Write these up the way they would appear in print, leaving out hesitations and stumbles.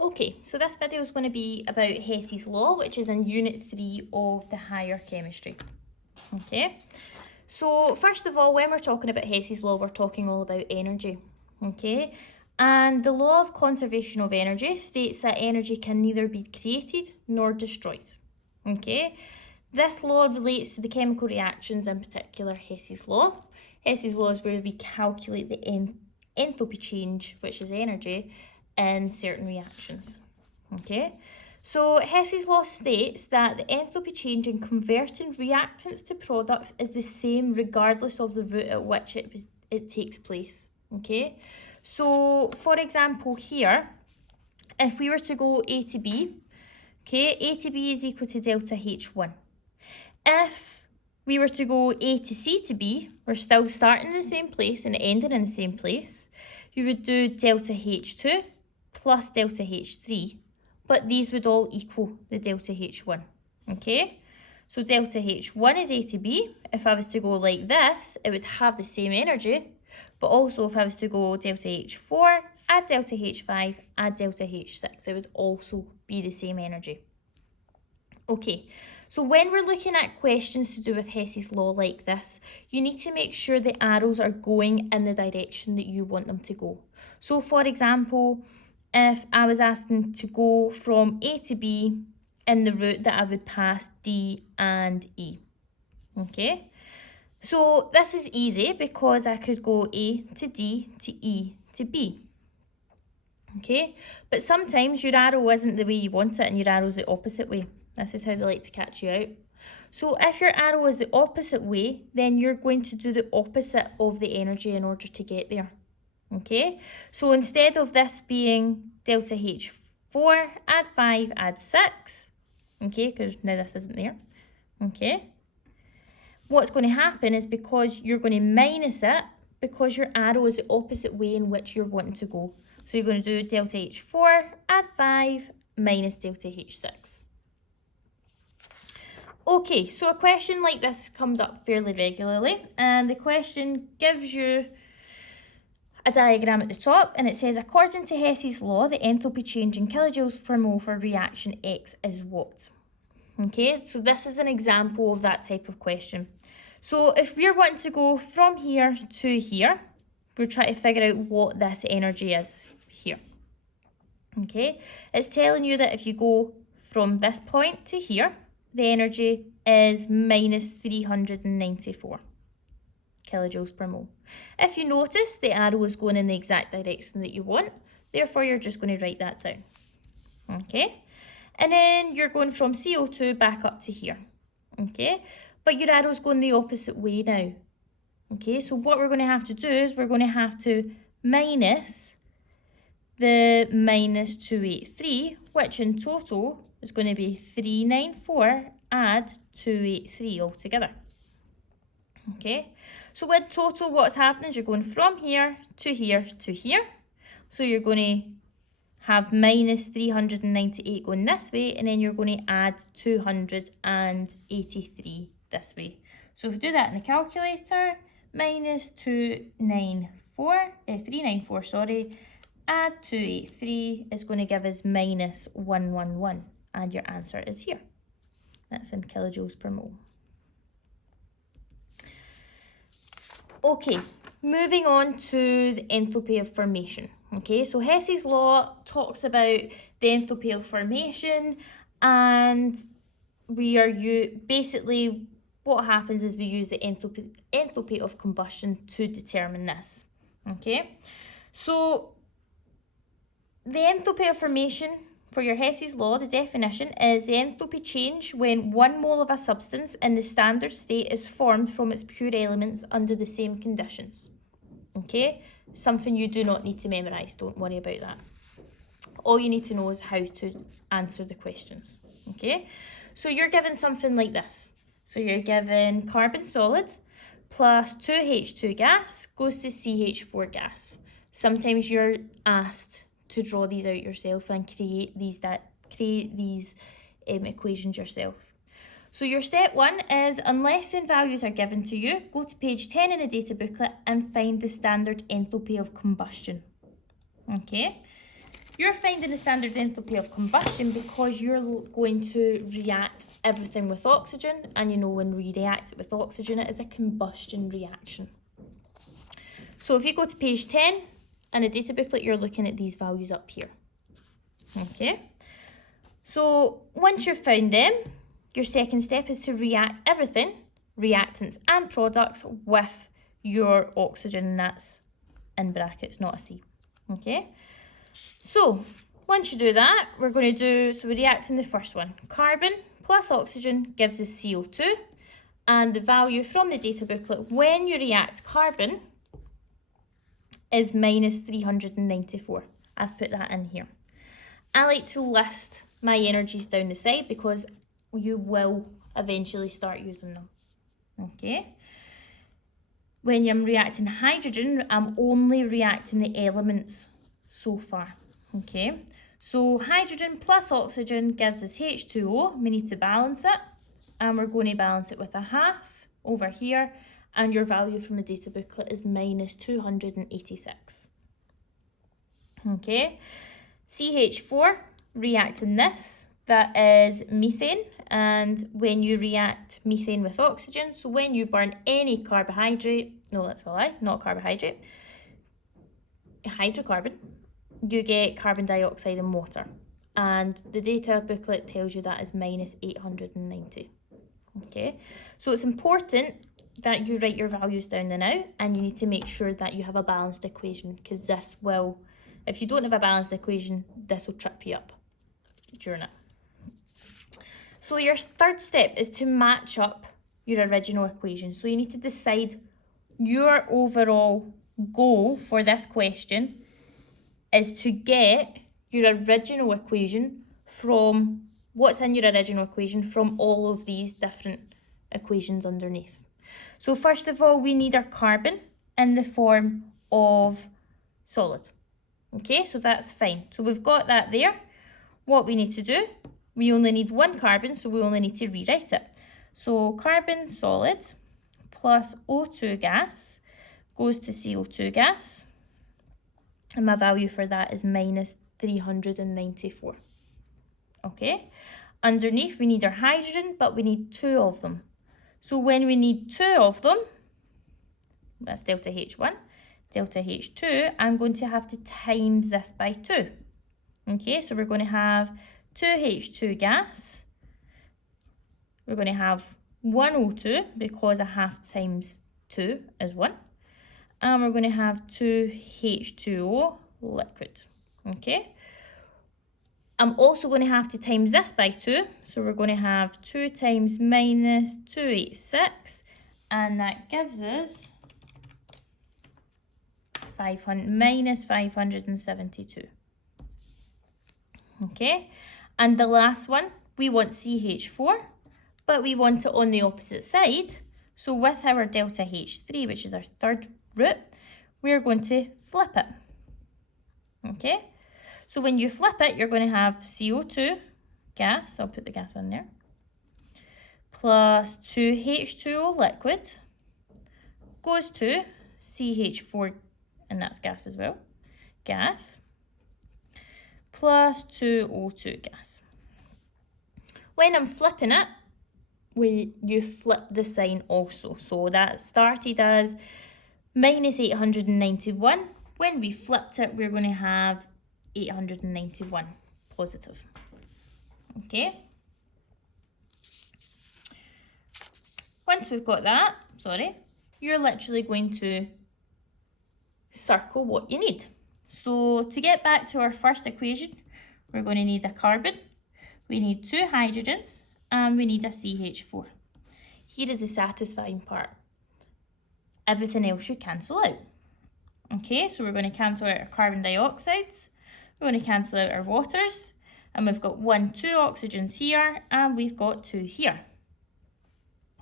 Okay, so this video is going to be about Hess's Law, which is in Unit 3 of the Higher Chemistry. Okay, so first of all, when we're talking about Hess's Law, we're talking all about energy. Okay, and the law of conservation of energy states that energy can neither be created nor destroyed. Okay, this law relates to the chemical reactions, in particular Hess's Law. Hess's Law is where we calculate the enthalpy change, which is energy, in certain reactions. Okay, so Hess's law states that the enthalpy change in converting reactants to products is the same regardless of the route at which it takes place. Okay, so for example here, if we were to go A to B, okay, A to B is equal to delta H1. If we were to go A to C to B, we're still starting in the same place and ending in the same place. You would do delta H2 plus delta H3, but these would all equal the delta H1, okay? So delta H1 is A to B. If I was to go like this, it would have the same energy, but also if I was to go delta H4, add delta H5, add delta H6, it would also be the same energy. Okay, so when we're looking at questions to do with Hess's law like this, you need to make sure the arrows are going in the direction that you want them to go. So for example, if I was asking to go from A to B in the route that I would pass D and E. Okay, so this is easy because I could go A to D to E to B. Okay, but sometimes your arrow isn't the way you want it and your arrow's the opposite way. This is how they like to catch you out. So if your arrow is the opposite way, then you're going to do the opposite of the energy in order to get there. Okay, so instead of this being delta H4, add 5, add 6. Okay, because now this isn't there. Okay, what's going to happen is because you're going to minus it, because your arrow is the opposite way in which you're wanting to go. So you're going to do delta H4, add 5, minus delta H6. Okay, so a question like this comes up fairly regularly, and the question gives you a diagram at the top, and it says, according to Hess's law, the enthalpy change in kilojoules per mole for reaction X is what? Okay, so this is an example of that type of question. So if we're wanting to go from here to here, we're trying to figure out what this energy is here. Okay, it's telling you that if you go from this point to here, the energy is minus 394 kilojoules per mole. If you notice, the arrow is going in the exact direction that you want, therefore you're just going to write that down. Okay, and then you're going from CO2 back up to here. Okay, but your arrow's going the opposite way now. Okay, so what we're going to have to do is we're going to have to minus the minus 283, which in total is going to be 394, add 283 altogether. Okay, so with total, what's happening is you're going from here to here to here. So you're going to have minus 398 going this way, and then you're going to add 283 this way. So if we do that in the calculator, minus 394, sorry, add 283 is going to give us minus 111, and your answer is here. That's in kilojoules per mole. Okay, moving on to the enthalpy of formation. Okay, so Hess's law talks about the enthalpy of formation, and basically what happens is we use the enthalpy of combustion to determine this. Okay, so the enthalpy of formation for your Hess's law, the definition is the enthalpy change when 1 mole of a substance in the standard state is formed from its pure elements under the same conditions. Okay, something you do not need to memorise, don't worry about that. All you need to know is how to answer the questions. Okay, so you're given something like this. So you're given carbon solid plus 2H2 gas goes to CH4 gas. Sometimes you're asked to draw these out yourself and create these equations yourself. So your step 1 is, unless n values are given to you, go to page 10 in the data booklet and find the standard enthalpy of combustion. Okay, You're finding the standard enthalpy of combustion because you're going to react everything with oxygen, and you know when we react it with oxygen, it is a combustion reaction. So if you go to page 10 in a data booklet, you're looking at these values up here. Okay, so once you've found them, your second step is to react everything, reactants and products, with your oxygen, and that's in brackets, not a C. Okay, so once you do that, we're going to do, so we're reacting the first one. Carbon plus oxygen gives us CO2, and the value from the data booklet when you react carbon is minus 394. I've put that in here. I like to list my energies down the side because you will eventually start using them. Okay. When I'm reacting hydrogen, I'm only reacting the elements so far. Okay. So hydrogen plus oxygen gives us H2O. We need to balance it, and we're going to balance it with a half over here, and your value from the data booklet is minus 286. Okay. CH4, reacting this, that is methane, and when you react methane with oxygen, so when you burn any carbohydrate, no, that's a lie, not carbohydrate, hydrocarbon, you get carbon dioxide and water, and the data booklet tells you that is minus 890. Okay, so it's important that you write your values down now, and you need to make sure that you have a balanced equation, because this will, if you don't have a balanced equation, this will trip you up during it. So your third step is to match up your original equation. So you need to decide your overall goal for this question is to get your original equation from what's in your original equation from all of these different equations underneath. So first of all, we need our carbon in the form of solid. Okay, so that's fine. So we've got that there. What we need to do, we only need one carbon, so we only need to rewrite it. So carbon solid plus O2 gas goes to CO2 gas, and my value for that is minus 394. Okay, underneath we need our hydrogen, but we need two of them. So when we need two of them, that's delta H1, delta H2, I'm going to have to times this by 2. Okay, so we're going to have 2 H2 gas. We're going to have 1 O2 because a half times 2 is 1. And we're going to have 2 H2O liquid. Okay. I'm also going to have to times this by 2. So we're going to have 2 times minus 286. And that gives us minus 572. Okay, and the last one, we want CH4, but we want it on the opposite side. So with our delta H3, which is our third root, we're going to flip it. Okay, so when you flip it, you're going to have CO2 gas, I'll put the gas in there, plus 2H2O liquid goes to CH4, and that's gas as well, gas, plus 2O2 gas. When I'm flipping it, you flip the sign also. So that started as minus 891. When we flipped it, we're going to have 891 positive. Okay. Once we've got that, you're literally going to circle what you need. So to get back to our first equation, we're going to need a carbon, we need 2 hydrogens, and we need a CH4. Here is the satisfying part. Everything else should cancel out. Okay, so we're going to cancel out our carbon dioxides, we're going to cancel out our waters, and we've got 2 oxygens here, and we've got 2 here.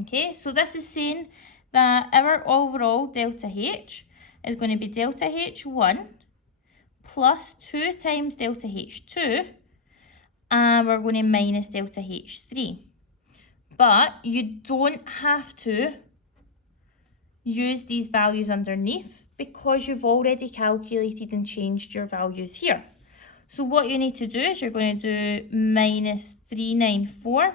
Okay, so this is saying that our overall delta H is going to be delta H1 plus 2 times delta H2, and we're going to minus delta H3. But you don't have to use these values underneath because you've already calculated and changed your values here. So what you need to do is you're going to do minus 394,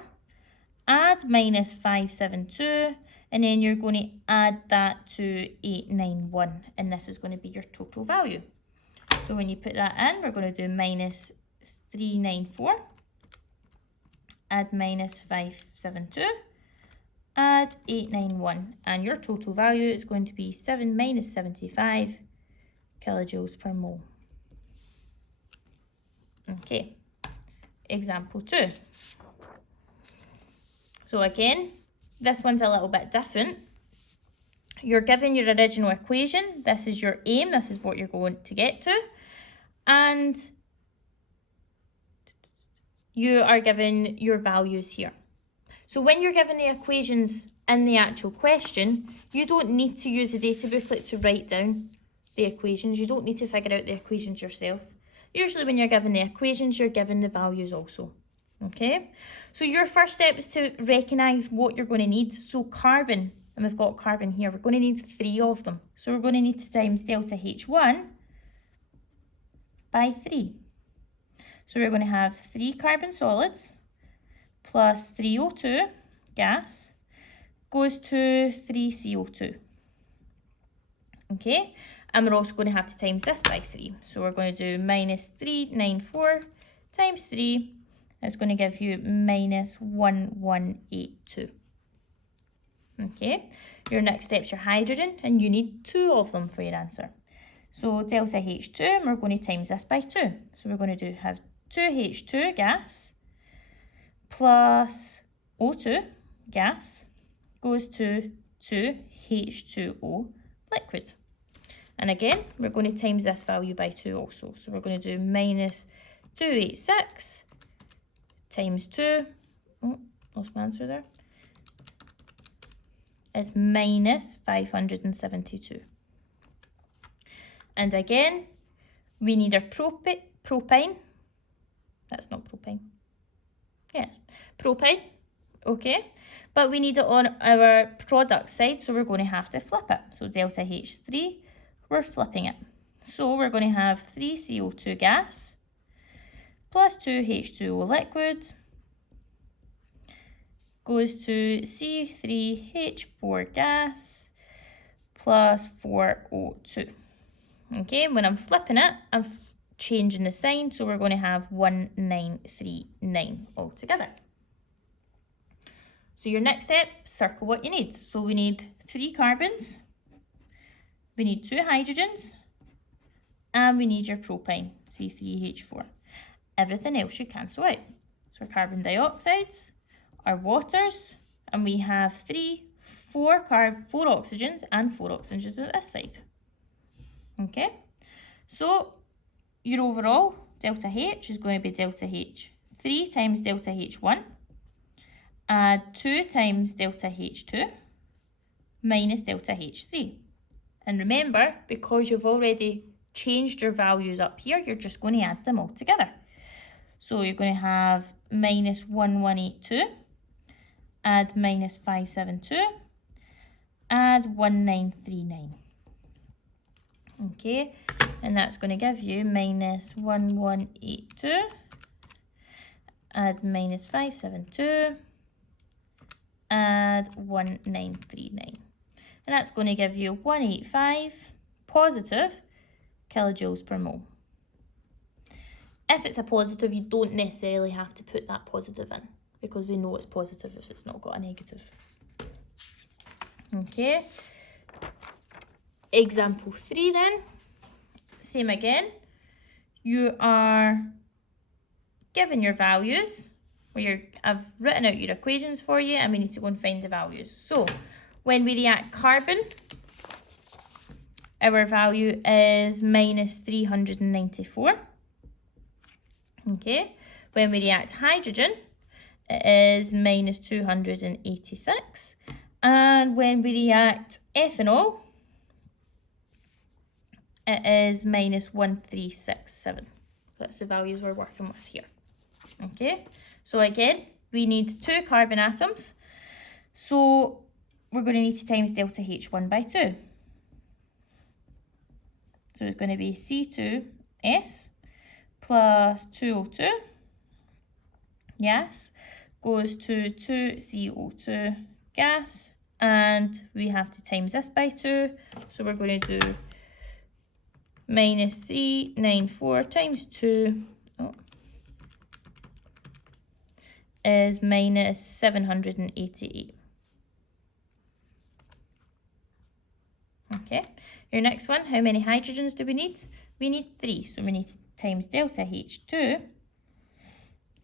add minus 572, and then you're going to add that to 891, and this is going to be your total value. So when you put that in, we're going to do minus 394, add minus 572, add 891, and your total value is going to be 7 minus 75 kilojoules per mole. Okay, example 2. So again, this one's a little bit different. You're given your original equation. This is your aim. This is what you're going to get to. And you are given your values here. So when you're given the equations in the actual question, you don't need to use the data booklet to write down the equations. You don't need to figure out the equations yourself. Usually when you're given the equations, you're given the values also. Okay, so your first step is to recognise what you're going to need. So carbon, and we've got carbon here, we're going to need 3 of them. So we're going to need to times delta H1 by 3. So we're going to have 3 carbon solids plus 3 O2 gas goes to 3 CO2. Okay, and we're also going to have to times this by 3. So we're going to do minus 394 times 3. It's going to give you minus 1182. Okay, your next step's your hydrogen, and you need 2 of them for your answer. So delta H2, and we're going to times this by 2. So we're going to have 2H2 gas plus O2 gas goes to 2H2O liquid. And again, we're going to times this value by 2 also. So we're going to do minus 286 times 2, oh, lost my answer there, is minus 572. And again, we need our propane, that's not propane, yes, propane, okay, but we need it on our product side, so we're going to have to flip it. So delta H3, we're flipping it. So we're going to have 3 CO2 gas plus 2 H2O liquid goes to C3H4 gas plus 4 O2. Okay, when I'm flipping it, I'm changing the sign, so we're going to have 1939 altogether. So your next step, circle what you need. So we need 3 carbons, we need 2 hydrogens, and we need your propane, C3H4. Everything else should cancel out. So our carbon dioxides, our waters, and we have 4 oxygens and 4 oxygens at this side. Okay, so your overall delta H is going to be delta H3 times delta H1, add 2 times delta H2 minus delta H3. And remember, because you've already changed your values up here, you're just going to add them all together. So you're going to have minus 1182, add minus 572, add 1939. Okay, and that's going to give you minus 1182, add minus 572, add 1939. And that's going to give you 185 positive kilojoules per mole. If it's a positive, you don't necessarily have to put that positive in, because we know it's positive if it's not got a negative. Okay. Example 3 then. Same again. You are given your values, I've written out your equations for you, and we need to go and find the values. So when we react carbon, our value is minus 394. Okay, when we react hydrogen, it is minus 286. And when we react ethanol, it is minus 1367. That's the values we're working with here. Okay, so again, we need 2 carbon atoms. So we're going to need to times delta H1 by 2. So it's going to be C2S plus 2O2 gas goes to 2CO2 gas, and we have to times this by 2, so we're going to do minus 394 times 2 is minus 788. Okay, your next one, how many hydrogens do we need? We need 3, so we need to times delta H2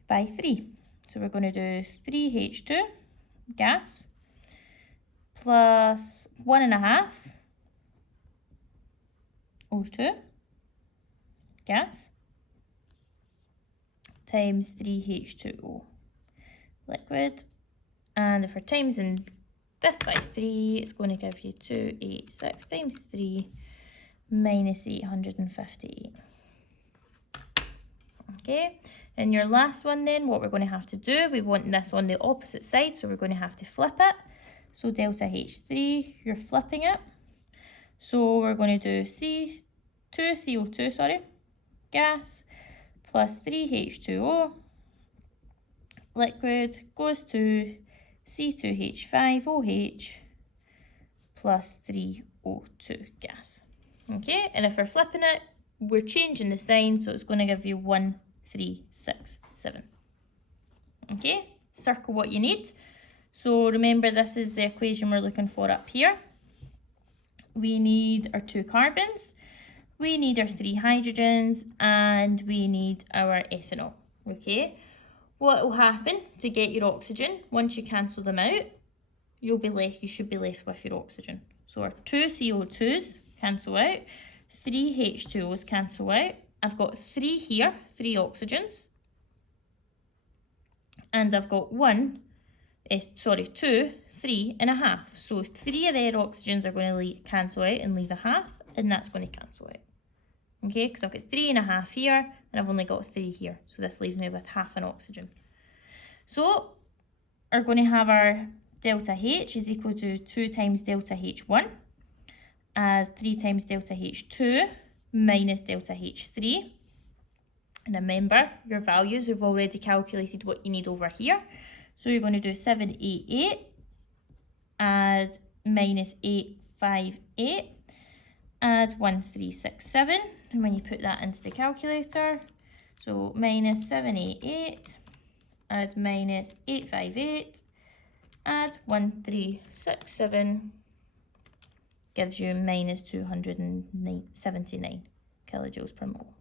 by 3. So we're going to do 3H2 gas plus 1.5 O2 gas times 3H2O liquid, and if we're timesing this by 3, it's going to give you 286 times 3 minus 858. Okay, and your last one then, what we're going to have to do, we want this on the opposite side, so we're going to have to flip it. So delta H3, you're flipping it. So we're going to do CO2 gas plus 3H2O liquid goes to C2H5OH plus 3O2 gas. Okay, and if we're flipping it, we're changing the sign, so it's going to give you 1, 3, 6, 7. Okay, circle what you need. So remember, this is the equation we're looking for up here. We need our 2 carbons, we need our 3 hydrogens, and we need our ethanol. Okay, what will happen to get your oxygen, once you cancel them out, you should be left with your oxygen. So our 2 CO2s cancel out, 3 H2Os cancel out. I've got 3 here, 3 oxygens, and I've got 2, 3.5. So 3 of their oxygens are going to cancel out and leave a half, and that's going to cancel out. Okay, because I've got 3.5 here, and I've only got 3 here, so this leaves me with half an oxygen. So we're going to have our delta H is equal to 2 times delta H1, 3 times delta H2 minus delta H3. And remember, your values, have already calculated what you need over here. So you're going to do 788 add minus 858 add 1367. And when you put that into the calculator, so minus 788 add minus 858 add 1367 gives you minus 279 kilojoules per mole.